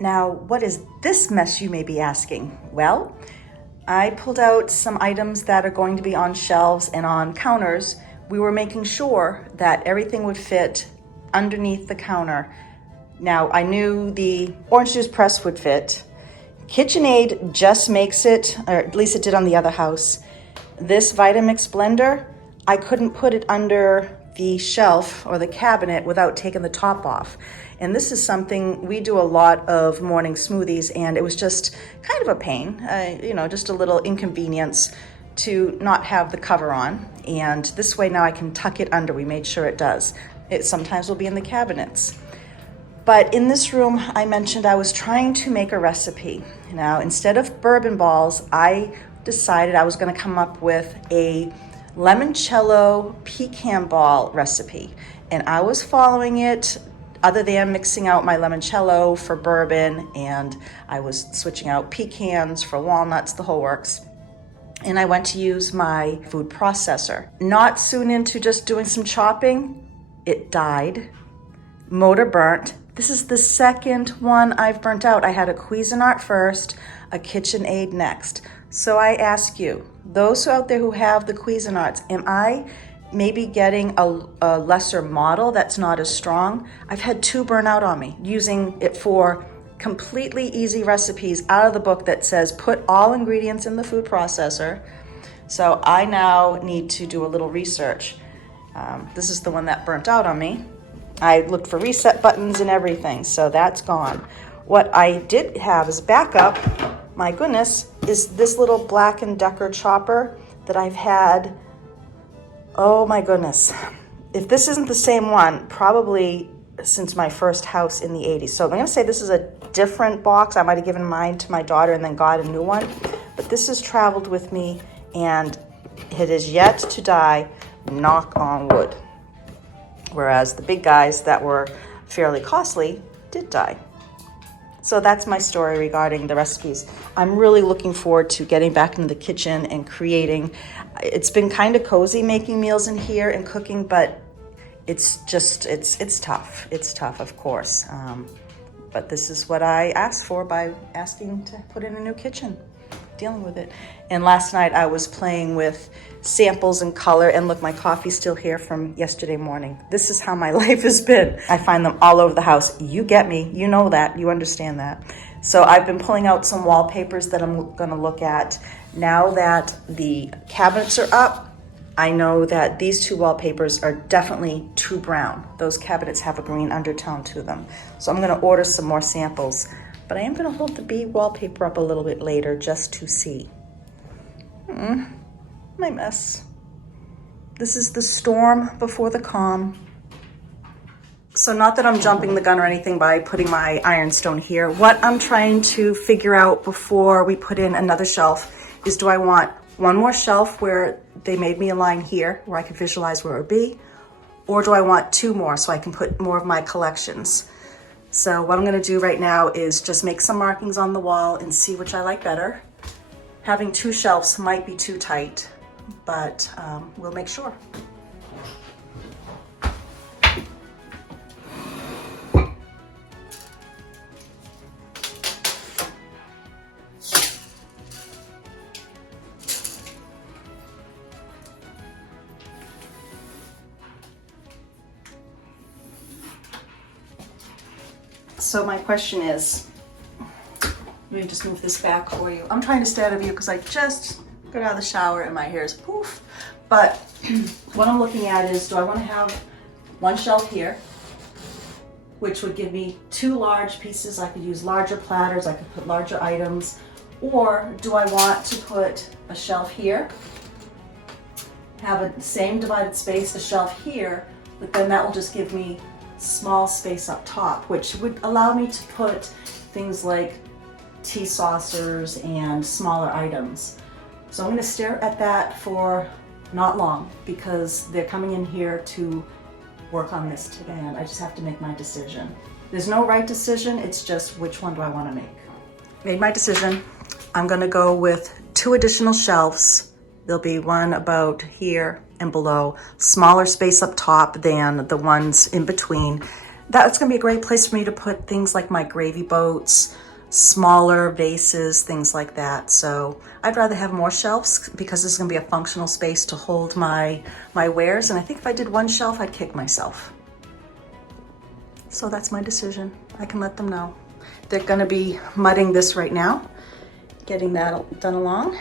Now, what is this mess, you may be asking? Well, I pulled out some items that are going to be on shelves and on counters. We were making sure that everything would fit underneath the counter. Now, I knew the orange juice press would fit. KitchenAid just makes it, or at least it did on the other house. This Vitamix blender, I couldn't put it under the shelf or the cabinet without taking the top off. And this is something, we do a lot of morning smoothies, and it was just kind of a pain, just a little inconvenience to not have the cover on. And this way now I can tuck it under. We made sure it does. It sometimes will be in the cabinets. But in this room, I mentioned I was trying to make a recipe. Now, instead of bourbon balls, I decided I was gonna come up with a limoncello pecan ball recipe. And I was following it, other than mixing out my limoncello for bourbon, and I was switching out pecans for walnuts, the whole works. And I went to use my food processor. Not soon into just doing some chopping, it died. Motor burnt. This is the second one I've burnt out. I had a Cuisinart first, a KitchenAid next. So I ask you, those out there who have the Cuisinarts, am I maybe getting a lesser model that's not as strong? I've had 2 burn out on me using it for completely easy recipes out of the book that says put all ingredients in the food processor. So I now need to do a little research. This is the one that burnt out on me. I looked for reset buttons and everything, so that's gone. What I did have as backup, my goodness, is this little Black & Decker chopper that I've had, oh my goodness. If this isn't the same one, probably since my first house in the 80s. So I'm gonna say this is a different box. I might've given mine to my daughter and then got a new one, but this has traveled with me and it is yet to die, knock on wood. Whereas the big guys that were fairly costly did die. So that's my story regarding the recipes. I'm really looking forward to getting back into the kitchen and creating. It's been kind of cozy making meals in here and cooking, but it's just, it's tough. It's tough, of course. But this is what I asked for by asking to put in a new kitchen, dealing with it. And last night I was playing with samples and color, and look, my coffee's still here from yesterday morning. This is how my life has been. I find them all over the house. You get me, you know that, you understand that. So I've been pulling out some wallpapers that I'm gonna look at. Now that the cabinets are up, I know that these 2 wallpapers are definitely too brown. Those cabinets have a green undertone to them. So I'm gonna order some more samples, but I am gonna hold the bee wallpaper up a little bit later just to see. My mess. This is the storm before the calm. So not that I'm jumping the gun or anything by putting my ironstone here. What I'm trying to figure out before we put in another shelf is, do I want one more shelf where they made me a line here where I could visualize where it would be? Or do I want 2 more so I can put more of my collections? So what I'm gonna do right now is just make some markings on the wall and see which I like better. Having 2 shelves might be too tight, but we'll make sure. So my question is, let me just move this back for you. I'm trying to stay out of view because I just got out of the shower and my hair is poof. But what I'm looking at is, do I want to have 1 shelf here, which would give me 2 large pieces. I could use larger platters, I could put larger items. Or do I want to put a shelf here, have a same divided space, a shelf here, but then that will just give me small space up top, which would allow me to put things like tea saucers and smaller items. So I'm going to stare at that for not long because they're coming in here to work on this today and I just have to make my decision. There's no right decision, it's just which one do I want to make. Made my decision. I'm going to go with 2 additional shelves. There'll be one about here and below, smaller space up top than the ones in between. That's gonna be a great place for me to put things like my gravy boats, smaller vases, things like that. So I'd rather have more shelves because this is gonna be a functional space to hold my wares. And I think if I did one shelf, I'd kick myself. So that's my decision. I can let them know. They're gonna be mudding this right now, getting that done along.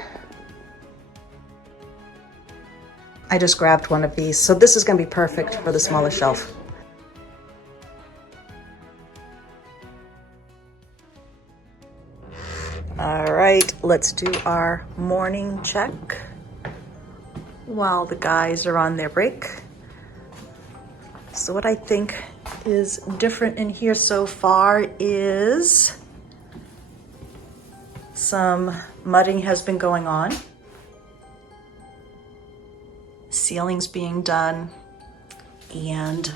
I just grabbed one of these. So this is gonna be perfect for the smaller shelf. All right, let's do our morning check while the guys are on their break. So what I think is different in here so far is some mudding has been going on. Ceiling's being done, and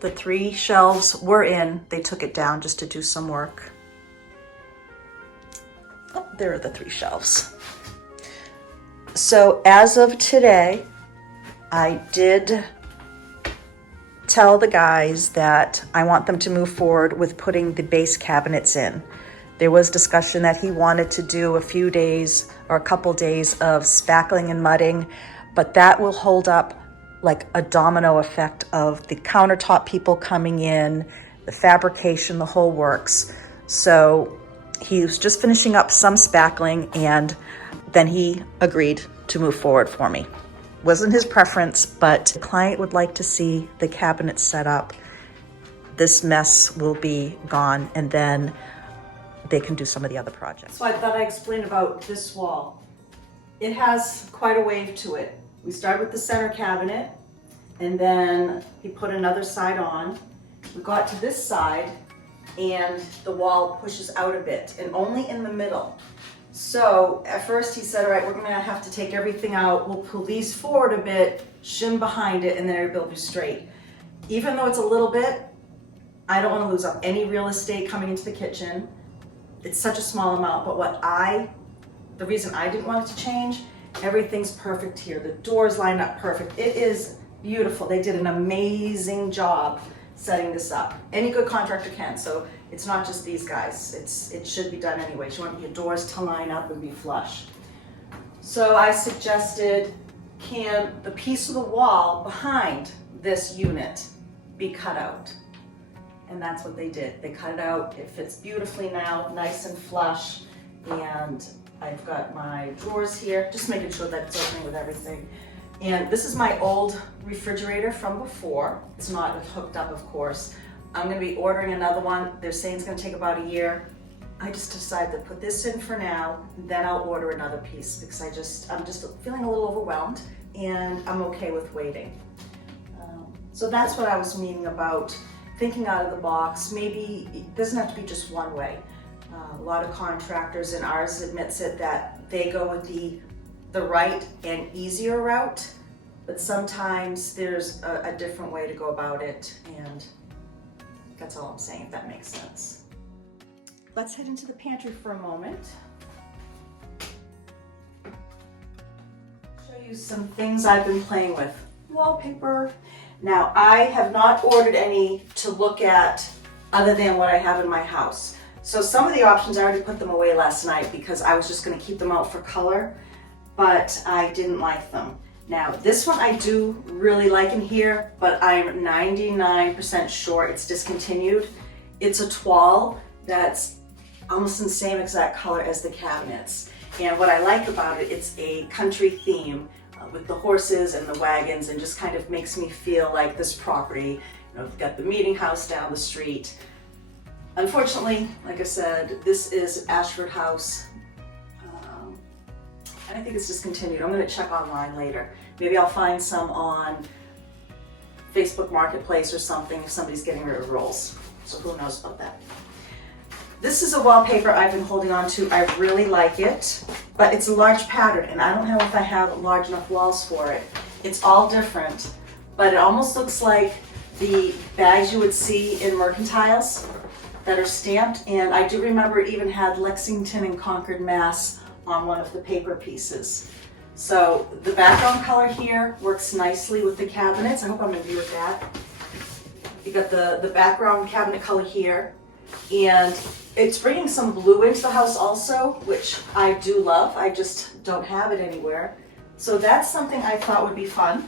the 3 shelves were in. They took it down just to do some work. Oh, there are the 3 shelves. So as of today, I did tell the guys that I want them to move forward with putting the base cabinets in. There was discussion that he wanted to do a few days or a couple days of spackling and mudding, but that will hold up like a domino effect of the countertop people coming in, the fabrication, the whole works. So he was just finishing up some spackling, and then he agreed to move forward for me. Wasn't his preference, but the client would like to see the cabinets set up. This mess will be gone, and then they can do some of the other projects. So I thought I'd explain about this wall. It has quite a wave to it. We started with the center cabinet, and then he put another side on. We got to this side, and the wall pushes out a bit, and only in the middle. So at first he said, all right, we're gonna have to take everything out. We'll pull these forward a bit, shim behind it, and then it'll be straight. Even though it's a little bit, I don't wanna lose up any real estate coming into the kitchen. It's such a small amount, but the reason I didn't want it to change, everything's perfect here. The doors line up perfect. It is beautiful. They did an amazing job setting this up. Any good contractor can, so it's not just these guys. It should be done anyway. You want your doors to line up and be flush. So I suggested, can the piece of the wall behind this unit be cut out? And that's what they did. They cut it out. It fits beautifully now, nice and flush. And I've got my drawers here, just making sure that it's opening with everything. And this is my old refrigerator from before. It's not hooked up, of course. I'm gonna be ordering another one. They're saying it's gonna take about a year. I just decided to put this in for now, then I'll order another piece because I'm just feeling a little overwhelmed, and I'm okay with waiting. So that's what I was meaning about thinking out of the box. Maybe it doesn't have to be just one way. A lot of contractors, and ours admits it, that they go with the right and easier route, but sometimes there's a different way to go about it, and that's all I'm saying, if that makes sense. Let's head into the pantry for a moment. Show you some things I've been playing with. Wallpaper. Now, I have not ordered any to look at other than what I have in my house. So some of the options, I already put them away last night because I was just gonna keep them out for color, but I didn't like them. Now, this one I do really like in here, but I'm 99% sure it's discontinued. It's a toile that's almost in the same exact color as the cabinets. And what I like about it, it's a country theme with the horses and the wagons, and just kind of makes me feel like this property. You know, we've got the meeting house down the street. Unfortunately, like I said, this is Ashford House. I think it's discontinued. I'm gonna check online later. Maybe I'll find some on Facebook Marketplace or something if somebody's getting rid of rolls. So who knows about that. This is a wallpaper I've been holding on to. I really like it, but it's a large pattern, and I don't know if I have large enough walls for it. It's all different, but it almost looks like the bags you would see in mercantiles that are stamped, and I do remember it even had Lexington and Concord, Mass on one of the paper pieces. So the background color here works nicely with the cabinets. I hope I'm in view with that. You got the background cabinet color here, and it's bringing some blue into the house also, which I do love. I just don't have it anywhere. So that's something I thought would be fun.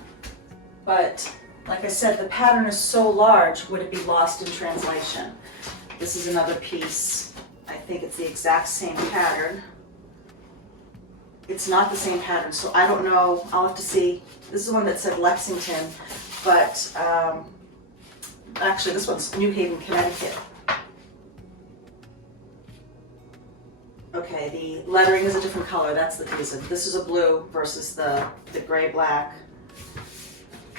But like I said, the pattern is so large, would it be lost in translation? This is another piece. I think it's the exact same pattern. It's not the same pattern, so I don't know. I'll have to see. This is the one that said Lexington, but actually this one's New Haven, Connecticut. Okay, the lettering is a different color. That's the reason. This is a blue versus the gray-black.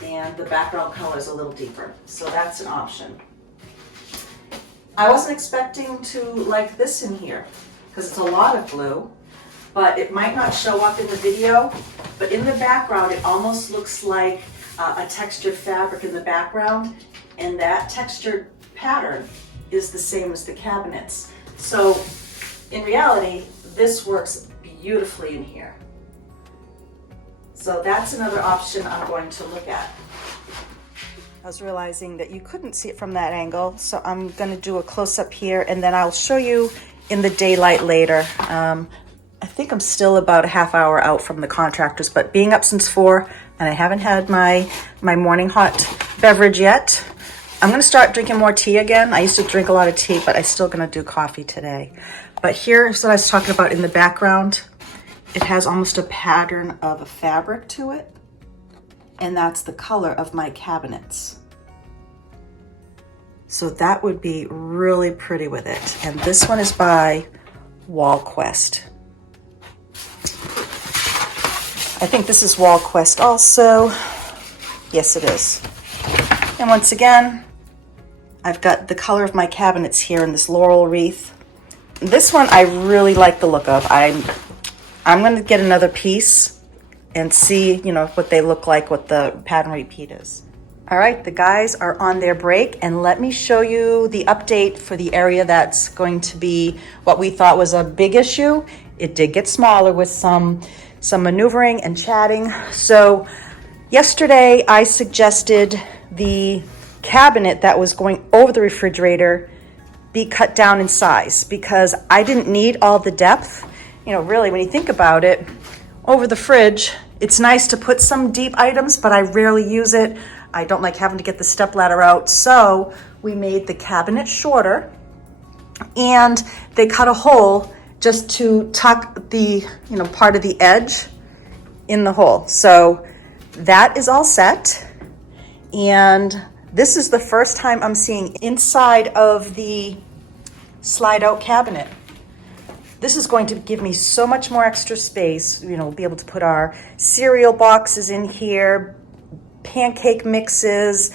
And the background color is a little deeper, so that's an option. I wasn't expecting to like this in here because it's a lot of blue, but it might not show up in the video, but in the background it almost looks like a textured fabric in the background, and that textured pattern is the same as the cabinets. So in reality, this works beautifully in here. So that's another option I'm going to look at. I was realizing that you couldn't see it from that angle, so I'm going to do a close-up here, and then I'll show you in the daylight later. I think I'm still about a half hour out from the contractors, but being up since 4 and I haven't had my morning hot beverage yet, I'm going to start drinking more tea again. I used to drink a lot of tea, but I'm still going to do coffee today. But here's what I was talking about in the background. It has almost a pattern of a fabric to it, and that's the color of my cabinets. So that would be really pretty with it. And this one is by WallQuest. I think this is WallQuest also. Yes, it is. And once again, I've got the color of my cabinets here in this laurel wreath. This one I really like the look of. I'm going to get another piece and see, what they look like, what the pattern repeat is. All right, the guys are on their break, and let me show you the update for the area that's going to be what we thought was a big issue. It did get smaller with some maneuvering and chatting. So yesterday I suggested the cabinet that was going over the refrigerator be cut down in size because I didn't need all the depth. Really, when you think about it, over the fridge, it's nice to put some deep items, but I rarely use it. I don't like having to get the stepladder out. So we made the cabinet shorter, and they cut a hole just to tuck the, part of the edge in the hole. So that is all set. And this is the first time I'm seeing inside of the slide out cabinet. This is going to give me so much more extra space. We'll be able to put our cereal boxes in here, pancake mixes,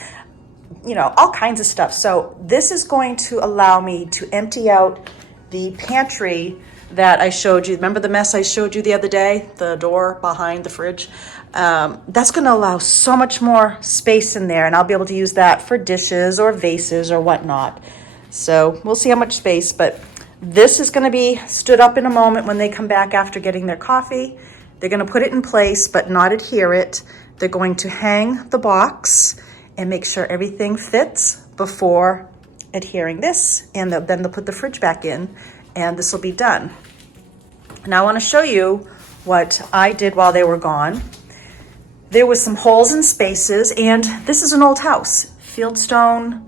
all kinds of stuff. So this is going to allow me to empty out the pantry that I showed you. Remember the mess I showed you the other day? The door behind the fridge? That's going to allow so much more space in there, and I'll be able to use that for dishes or vases or whatnot. So we'll see how much space, but this is going to be stood up in a moment when they come back after getting their coffee. They're going to put it in place but not adhere it. They're going to hang the box and make sure everything fits before adhering this, and then they'll put the fridge back in, and this will be done. Now I want to show you what I did while they were gone. There was some holes and spaces, and this is an old house, fieldstone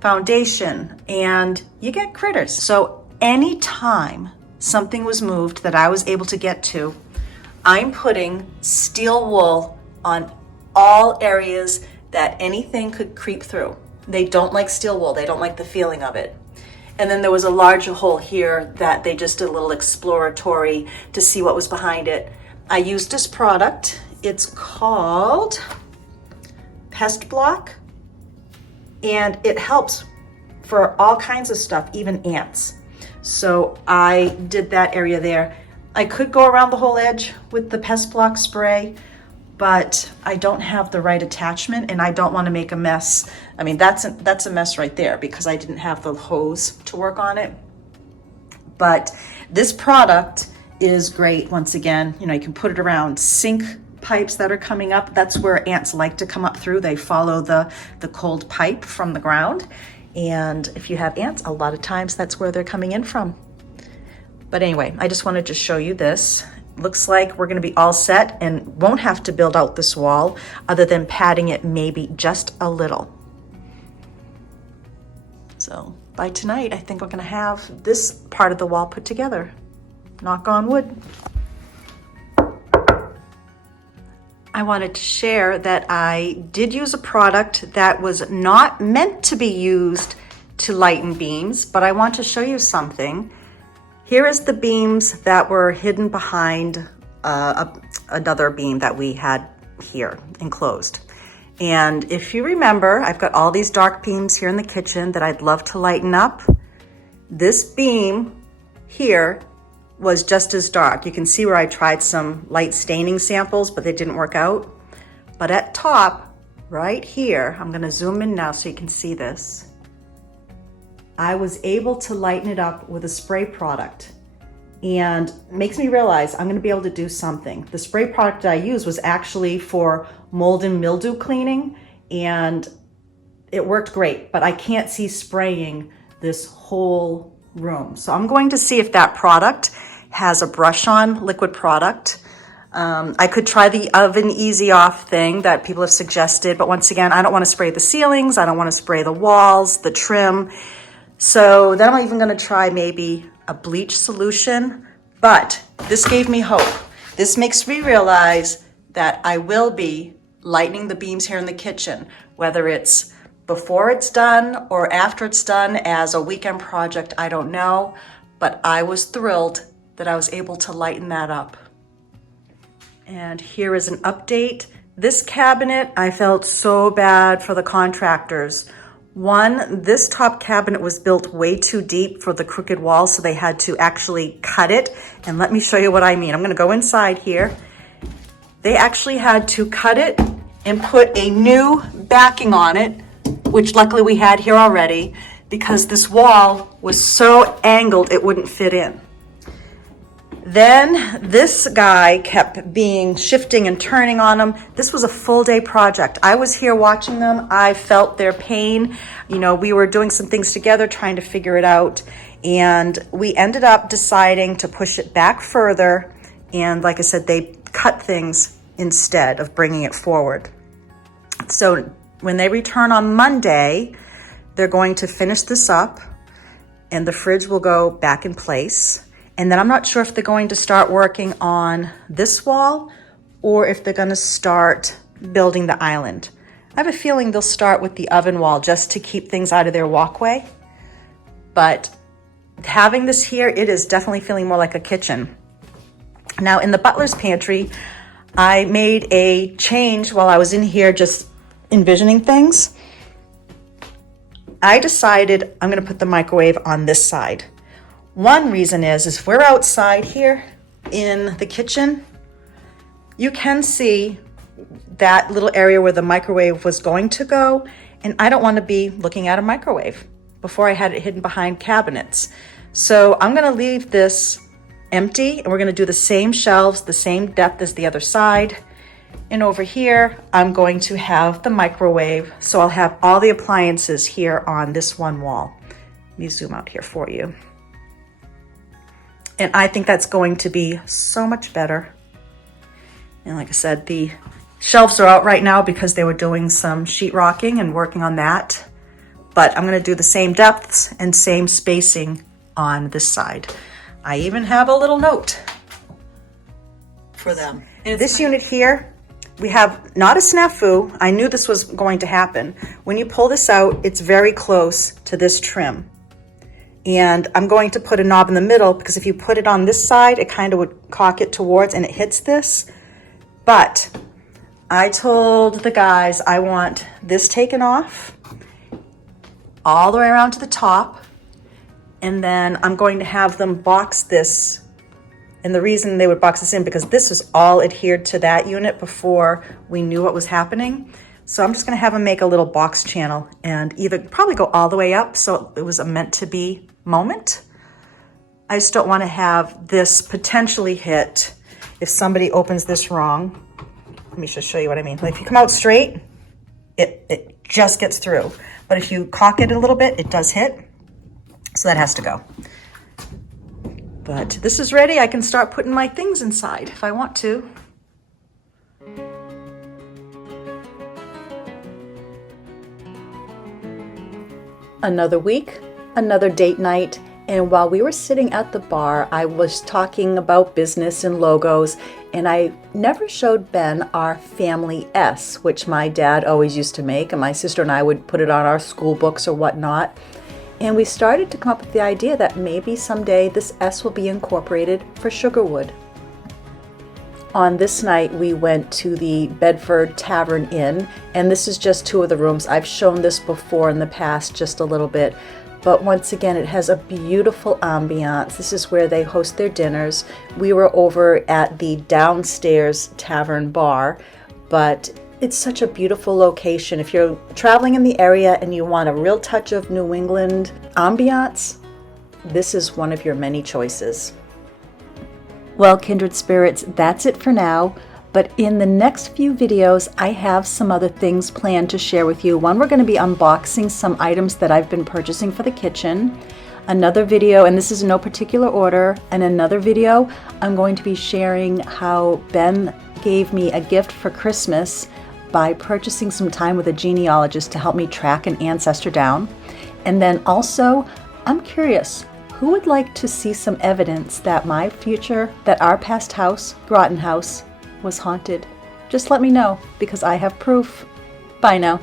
foundation, and you get critters. So anytime something was moved that I was able to get to, I'm putting steel wool on all areas that anything could creep through. They don't like steel wool. They don't like the feeling of it. And then there was a larger hole here that they just did a little exploratory to see what was behind it. I used this product. It's called Pest Block, and it helps for all kinds of stuff, even ants. So I did that area there. I could go around the whole edge with the Pest Block spray, but I don't have the right attachment and I don't want to make a mess. I mean, that's a mess right there because I didn't have the hose to work on it. But this product is great. Once again, you can put it around sink pipes that are coming up. That's where ants like to come up through. They follow the cold pipe from the ground. And if you have ants, a lot of times that's where they're coming in from. But anyway, I just wanted to show you this. Looks like we're gonna be all set and won't have to build out this wall other than padding it maybe just a little. So by tonight, I think we're gonna have this part of the wall put together. Knock on wood. I wanted to share that I did use a product that was not meant to be used to lighten beams, but I want to show you something. Here is the beams that were hidden behind another beam that we had here enclosed. And if you remember, I've got all these dark beams here in the kitchen that I'd love to lighten up. This beam here was just as dark. You can see where I tried some light staining samples, but they didn't work out. But at top, right here, I'm gonna zoom in now so you can see this. I was able to lighten it up with a spray product, and makes me realize I'm gonna be able to do something. The spray product I used was actually for mold and mildew cleaning, and it worked great, but I can't see spraying this whole room. So I'm going to see if that product has a brush on liquid product. I could try the oven easy off thing that people have suggested, but once again, I don't wanna spray the ceilings, I don't wanna spray the walls, the trim. So then I'm even gonna try maybe a bleach solution, but this gave me hope. This makes me realize that I will be lightening the beams here in the kitchen, whether it's before it's done or after it's done as a weekend project, I don't know, but I was thrilled that I was able to lighten that up. And here is an update. This cabinet, I felt so bad for the contractors. One, this top cabinet was built way too deep for the crooked wall, so they had to actually cut it. And let me show you what I mean. I'm gonna go inside here. They actually had to cut it and put a new backing on it, which luckily we had here already, because this wall was so angled it wouldn't fit in. Then this guy kept shifting and turning on them. This was a full day project. I was here watching them. I felt their pain. You know, we were doing some things together, trying to figure it out. And we ended up deciding to push it back further. And like I said, they cut things instead of bringing it forward. So when they return on Monday, they're going to finish this up and the fridge will go back in place. And then I'm not sure if they're going to start working on this wall or if they're going to start building the island. I have a feeling they'll start with the oven wall just to keep things out of their walkway. But having this here, it is definitely feeling more like a kitchen. Now in the Butler's pantry, I made a change while I was in here just envisioning things. I decided I'm going to put the microwave on this side. One reason is if we're outside here in the kitchen, you can see that little area where the microwave was going to go, and I don't want to be looking at a microwave. Before I had it hidden behind cabinets. So I'm going to leave this empty, and we're going to do the same shelves, the same depth as the other side. And over here, I'm going to have the microwave, so I'll have all the appliances here on this one wall. Let me zoom out here for you. And I think that's going to be so much better. And like I said, the shelves are out right now because they were doing some sheetrocking and working on that. But I'm gonna do the same depths and same spacing on this side. I even have a little note for them. This unit here, we have not a snafu. I knew this was going to happen. When you pull this out, it's very close to this trim. And I'm going to put a knob in the middle because if you put it on this side, it kind of would cock it towards and it hits this. But I told the guys I want this taken off all the way around to the top. And then I'm going to have them box this. And the reason they would box this in because this is all adhered to that unit before we knew what was happening. So I'm just gonna have them make a little box channel and either probably go all the way up so it was a meant to be moment. I just don't wanna have this potentially hit if somebody opens this wrong let me just show you what I mean. If you come out straight, it just gets through. But if you cock it a little bit, it does hit. So that has to go. But this is ready. I can start putting my things inside if I want to. Another week, another date night, and while we were sitting at the bar, I was talking about business and logos, and I never showed Ben our family S, which my dad always used to make, and my sister and I would put it on our school books or whatnot. And we started to come up with the idea that maybe someday this S will be incorporated for Sugarwood. On this night, we went to the Bedford Tavern Inn, and this is just 2 of the rooms. I've shown this before in the past just a little bit, but once again, it has a beautiful ambiance. This is where they host their dinners. We were over at the downstairs tavern bar, but it's such a beautiful location. If you're traveling in the area and you want a real touch of New England ambiance, this is one of your many choices. Well, kindred spirits, that's it for now. But in the next few videos, I have some other things planned to share with you. One, we're going to be unboxing some items that I've been purchasing for the kitchen. Another video, and this is in no particular order, and another video, I'm going to be sharing how Ben gave me a gift for Christmas by purchasing some time with a genealogist to help me track an ancestor down. And then also, I'm curious, who would like to see some evidence that our past house, Groton House, was haunted? Just let me know, because I have proof. Bye now.